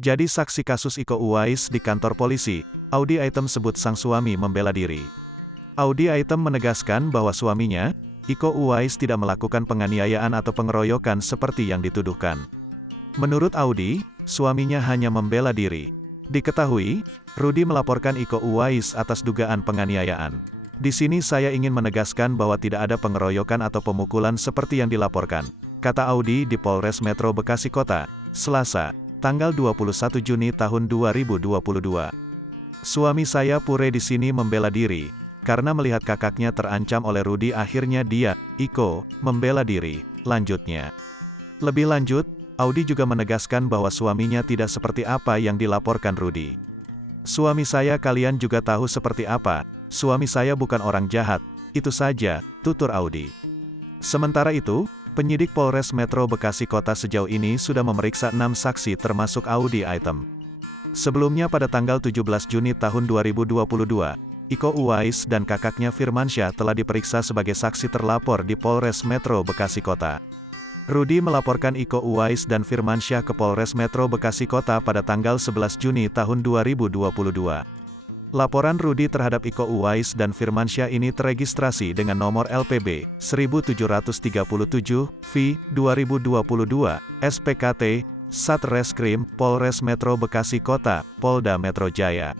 Jadi saksi kasus Iko Uwais di kantor polisi, Audy Item sebut sang suami membela diri. Audy Item menegaskan bahwa suaminya, Iko Uwais tidak melakukan penganiayaan atau pengeroyokan seperti yang dituduhkan. Menurut Audy, suaminya hanya membela diri. Diketahui, Rudy melaporkan Iko Uwais atas dugaan penganiayaan. Di sini saya ingin menegaskan bahwa tidak ada pengeroyokan atau pemukulan seperti yang dilaporkan, kata Audy di Polres Metro Bekasi Kota, Selasa, tanggal 21 Juni tahun 2022. Suami saya Pure di sini membela diri, karena melihat kakaknya terancam oleh Rudy akhirnya dia, Iko, membela diri, lanjutnya. Lebih lanjut, Audy juga menegaskan bahwa suaminya tidak seperti apa yang dilaporkan Rudy. Suami saya kalian juga tahu seperti apa, suami saya bukan orang jahat, itu saja, tutur Audy. Sementara itu, penyidik Polres Metro Bekasi Kota sejauh ini sudah memeriksa 6 saksi termasuk Audy Item. Sebelumnya pada tanggal 17 Juni tahun 2022, Iko Uwais dan kakaknya Firmansyah telah diperiksa sebagai saksi terlapor di Polres Metro Bekasi Kota. Rudy melaporkan Iko Uwais dan Firmansyah ke Polres Metro Bekasi Kota pada tanggal 11 Juni tahun 2022. Laporan Rudy terhadap Iko Uwais dan Firmansyah ini teregistrasi dengan nomor LPB 1737 V 2022 SPKT Satreskrim Polres Metro Bekasi Kota, Polda Metro Jaya.